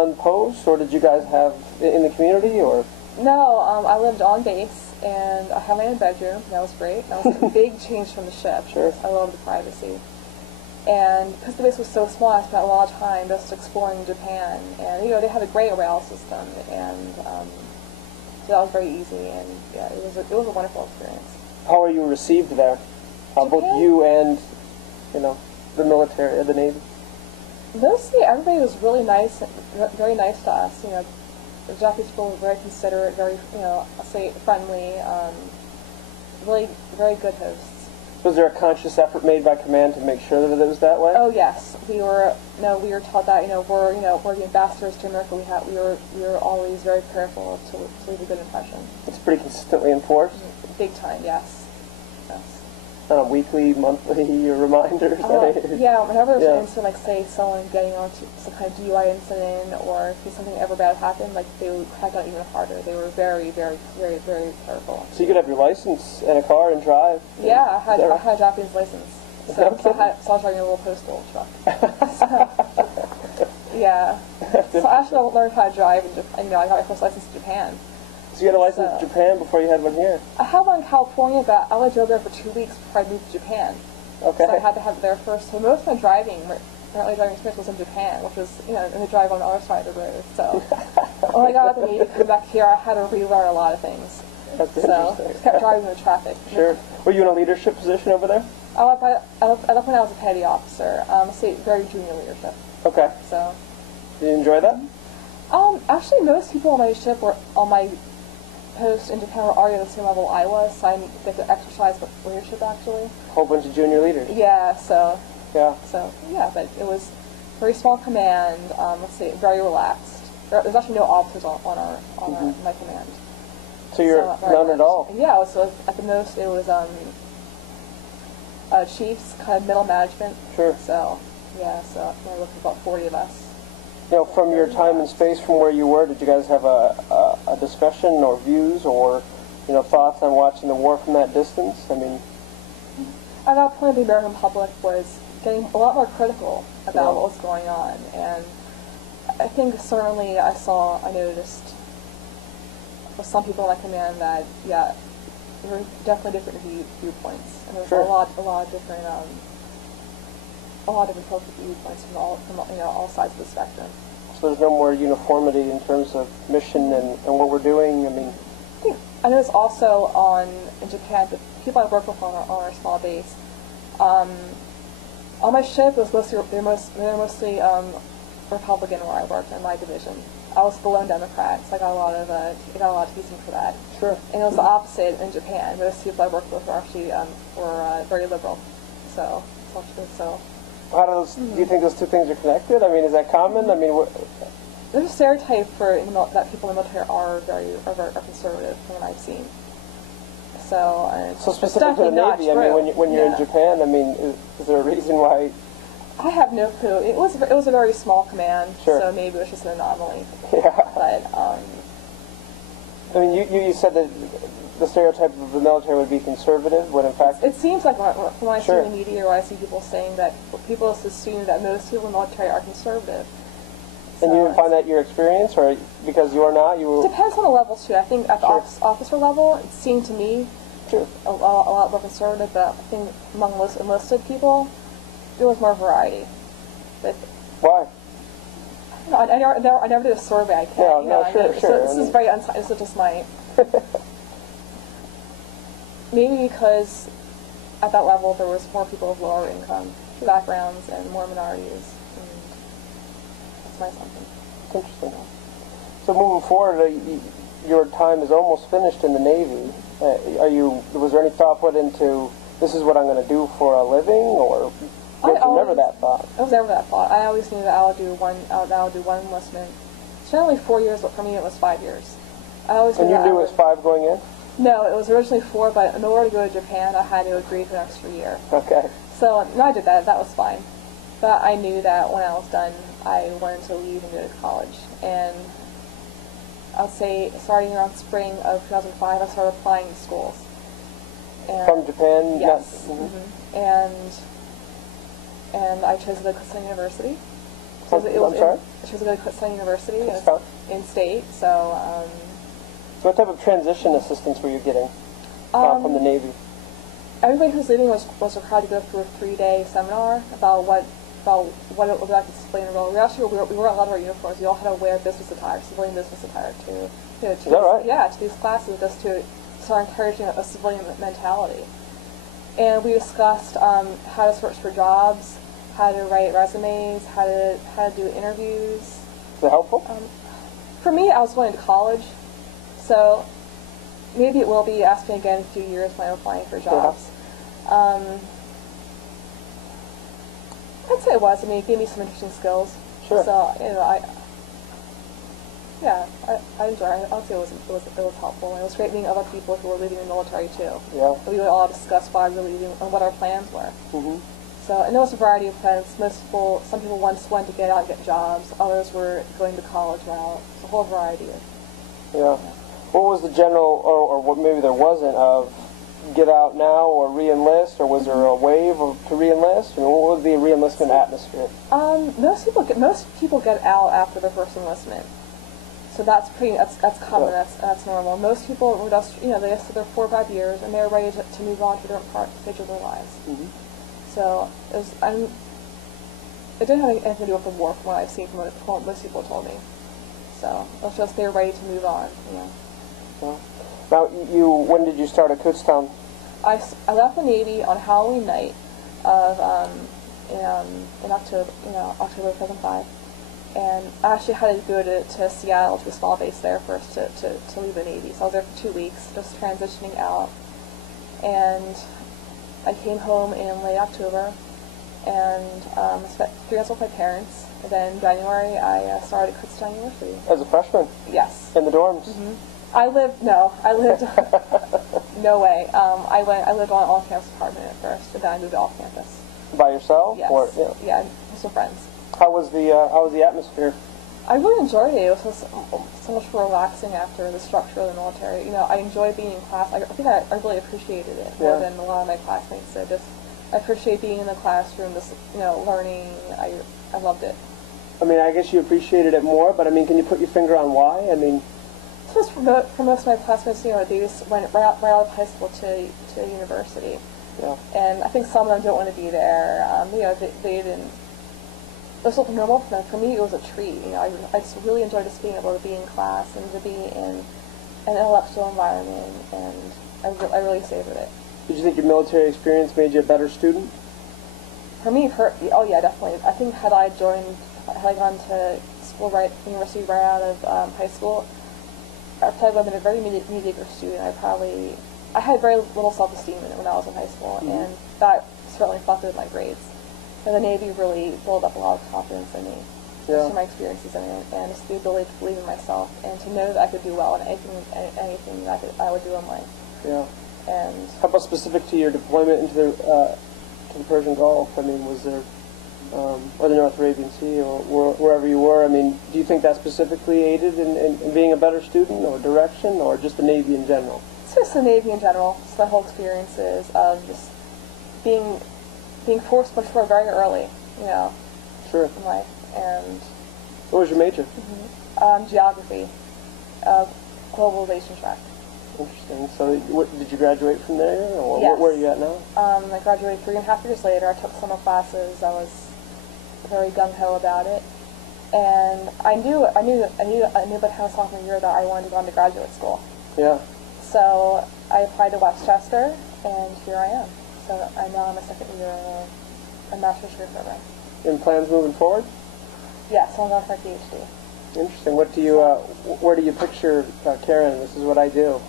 on post, or did you guys have in the community, or? No, I lived on base, and I had my own bedroom. That was great. That was a big change from the ship. Sure. I loved the privacy. And because the base was so small, I spent a lot of time just exploring Japan. And, you know, they had a great rail system, and so that was very easy. And, yeah, it was a wonderful experience. How are you received there? Both you and, you know, the military, the Navy? Mostly, everybody was really nice, very nice to us. You know, the Japanese people were very considerate, very, you know, I'll say friendly, really very good hosts. Was there a conscious effort made by command to make sure that it was that way? Oh yes, we were taught that, we're the ambassadors to America. We were always very careful to leave a good impression. It's pretty consistently enforced. Big time, yes. Weekly, monthly reminders. Yeah, whenever there's an incident, like say someone getting onto some kind of DUI incident, or if something ever bad happened, like they would crack out even harder. They were very, very, very, very careful. So you could have your license in a car and drive. Yeah, I had a Japanese license, so I was driving a little postal truck. Yeah, so I actually learned how to drive, and I got my first license in Japan. So you had a license in Japan before you had one here? I had one in California, but I only drove there for 2 weeks before I moved to Japan. Okay. So I had to have it there first. So most of my driving experience was in Japan, which was, in the drive on the other side of the road. So when I got out of the Navy, coming back here, I had to relearn a lot of things. That's so interesting. kept driving in the traffic. Sure. Were you in a leadership position over there? At that point I was a petty officer, very junior leadership. Okay. So. Did you enjoy that? Actually, most people on my ship were on my post in Japan were already at the same level I was, so I didn't get to exercise with leadership actually. A whole bunch of junior leaders. Yeah, so. Yeah. So, yeah, but it was very small command, very relaxed. There's actually no officers on my command. So you're none at all? Yeah, so at the most it was chiefs, kind of middle management. Sure. So, yeah, so I looked at about 40 of us. From your time and space from where you were, did you guys have a discussion or views or, thoughts on watching the war from that distance? I mean... At that point, the American public was getting a lot more critical about what was going on, and I think certainly I noticed with some people in my command that, yeah, there were definitely different viewpoints, and there was a lot of different viewpoints from all sides of the spectrum. So there's no more uniformity in terms of mission and what we're doing. I mean, I noticed also in Japan, the people I work with on our small base, on my ship was they're mostly Republican where I worked in my division. I was the lone Democrat, so I got a lot of teasing for that. Sure. And it was the opposite in Japan. Most people I worked with were actually were very liberal. So. How do you think those two things are connected? I mean, is that common? I mean, there's a stereotype that people in the military are very conservative from what I've seen. So specific to the Navy, I mean, when you're in Japan, I mean, is there a reason why? I have no clue. It was a very small command, sure. So maybe it was just an anomaly. Yeah. But I mean, you said that the stereotype of the military would be conservative, when in fact... It seems like when I see in the media or I see people saying that, people assume that most people in the military are conservative. And you didn't find that your experience, or because you are not? It depends on the level, too. I think at the officer level, it seemed to me a lot more conservative, but I think among most enlisted people, there was more variety. But why? I never did a survey. I can't. Sure. So this is very this is just my... Maybe because at that level there was more people of lower income backgrounds and more minorities. And that's my assumption. Interesting. So moving forward, your time is almost finished in the Navy. Was there any thought put into, this is what I'm going to do for a living, or was there never that thought? It was never that thought. I always knew that I would do one enlistment. It's generally 4 years, but for me it was 5 years. And you knew it was 5 going in? No, it was originally 4, but in order to go to Japan, I had to agree to an extra year. Okay. So, no, I did that. That was fine. But I knew that when I was done, I wanted to leave and go to college. And I'll say, starting around spring of 2005, I started applying to schools. And from Japan? Yes. And I chose the Kusan University. She was, it was I'm sorry? she was going to Kutztown University Kutztown? in state, so... So what type of transition assistance were you getting from the Navy? Everybody who's leaving was required to go through a 3-day seminar about what it was like to display in a role. We wore a lot of our uniforms. We all had to wear business attire, civilian business attire, to Is that right? Yeah, to these classes, just to start encouraging a civilian mentality. And we discussed how to search for jobs, how to write resumes, how to do interviews. Is that helpful? For me, I was going to college, so maybe it will be. Ask me again in a few years when I'm applying for jobs. I'd say it was. I mean, it gave me some interesting skills. Sure. So, you know, I enjoy it. I'd say it was helpful. And it was great meeting other people who were leaving the military too. Yeah. We would all discuss why we were leaving and what our plans were. Mm-hmm. So, and there was a variety of plans. Some people wanted to get out and get jobs. Others were going the college route. It's a whole variety of. Yeah. What was the general, or what maybe there wasn't, of get out now or re-enlist, or was there a wave to re-enlist? I mean, what was the re-enlistment atmosphere? Most people get out after their first enlistment, so that's common. Yeah. That's normal. Most people were just they just did their 4 or 5 years and they're ready to move on to a different stage of their lives. Mm-hmm. So it didn't have anything to do with the war, from what I've seen from what most people told me. So it was just they were ready to move on. Yeah. Now, when did you start at Kutztown? I left the Navy on Halloween night of in October, October 2005, and I actually had to go to Seattle to a small base there first to leave the Navy. So I was there for 2 weeks, just transitioning out, and I came home in late October, and spent 3 months with my parents. And then in January, I started at Kutztown University. As a freshman? Yes. In the dorms? Mm-hmm. I lived no way. I lived on an on-campus apartment at first, and then I moved off campus. By yourself? Yes. Or, yeah, with some friends. How was the atmosphere? I really enjoyed it. It was just so much more relaxing after the structure of the military. I enjoyed being in class. I think I really appreciated it more than a lot of my classmates did. I appreciate being in the classroom, just learning. I loved it. I mean, I guess you appreciated it more, but I mean, can you put your finger on why? I mean, just for most of my classmates, they just went right out of high school to university. Yeah. And I think some of them don't want to be there. They didn't. It was something normal for them. For me, it was a treat. I just really enjoyed just being able to be in class and to be in an intellectual environment, and I really savored it. Did you think your military experience made you a better student? For me, oh yeah, definitely. I think had I gone to school university right out of high school, I probably would have been a very mediocre student. I had very little self-esteem when I was in high school, mm-hmm. and that certainly reflected in my grades. And the Navy really built up a lot of confidence in me, just from my experiences in it, and just the ability to believe in myself, and to know that I could do well in anything that I would do in life. Yeah. And how about specific to your deployment into the Persian Gulf? I mean, was there, or the North Arabian Sea, or wherever you were? I mean, do you think that specifically aided in being a better student, or direction, or just the Navy in general? It's just the Navy in general. Just my whole experiences of just being forced much more very early, Sure. in life. And what was your major? Geography, globalization track. Interesting. So, did you graduate from there, or Yes. where are you at now? I graduated 3.5 years later. I took summer classes. I was very gung ho about it, and I knew by the time of sophomore year that I wanted to go into graduate school. Yeah. So I applied to Westchester, and here I am. So I'm now in my second year in a master's degree program. And plans moving forward? Yes, I'm going for a PhD. Interesting. What do you? Where do you picture Karen? This is what I do.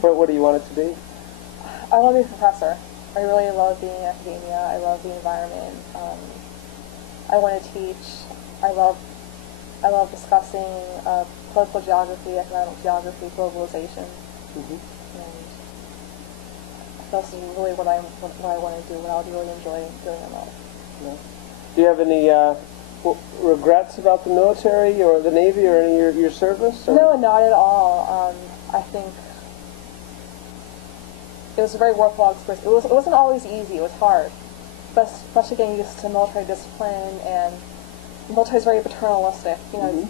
What do you want it to be? I want to be a professor. I really love being in academia. I love the environment. I want to teach. I love discussing political geography, economic geography, globalization. Mm-hmm. And this is really what I want to do. What I would really enjoy doing in life. Yeah. Do you have any regrets about the military or the Navy or any of your service? Or? No, not at all. I think it was a very worthwhile experience. It wasn't always easy. It was hard, but especially getting used to military discipline and Military's very paternalistic. You know,